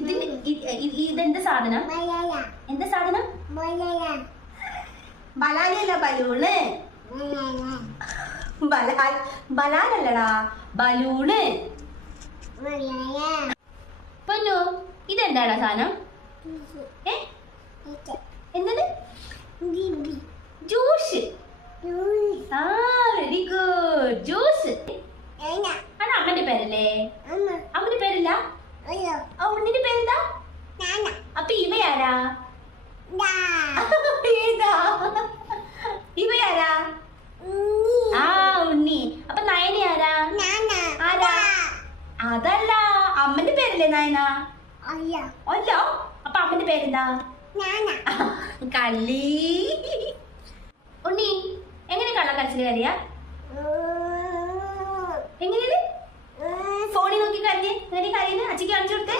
ഇതെന്ത് സാധനം? എന്താ സാധനം? ബലാലല്ല, ബലൂണ്. ബലാലല്ലടാ, ബലൂണ്. പൊന്നു, ഇതെന്താടാ സാധനം? എന്നത്? ജ്യൂസ്. ആ, വെരി ഗുഡ്. ജ്യൂസ്. അത് അമ്മന്റെ പേരല്ലേ? അമ്മന്റെ പേരില്ല? ഉണ്ണിന്റെ പേരെന്താ? അപ്പൊ ഇവയാരാ? ഏതാ ഇവയാരാ? ആ, ഉണ്ണി. അപ്പൊ നയന ആരാ? ആരാ? അതല്ല, അമ്മന്റെ പേരല്ലേ നയന? അല്ല, അപ്പൊ അമ്മന്റെ പേരെന്താ? കള്ളി. ഉണ്ണി, എങ്ങനെ കള്ളക്കരച്ചില് കറിയാ? എങ്ങനെയാണ്? ഫോണിൽ നോക്കി കരഞ്ഞേ, കരയുന്ന അച്ഛക്ക് കാണിച്ചു കൊടുത്തേ.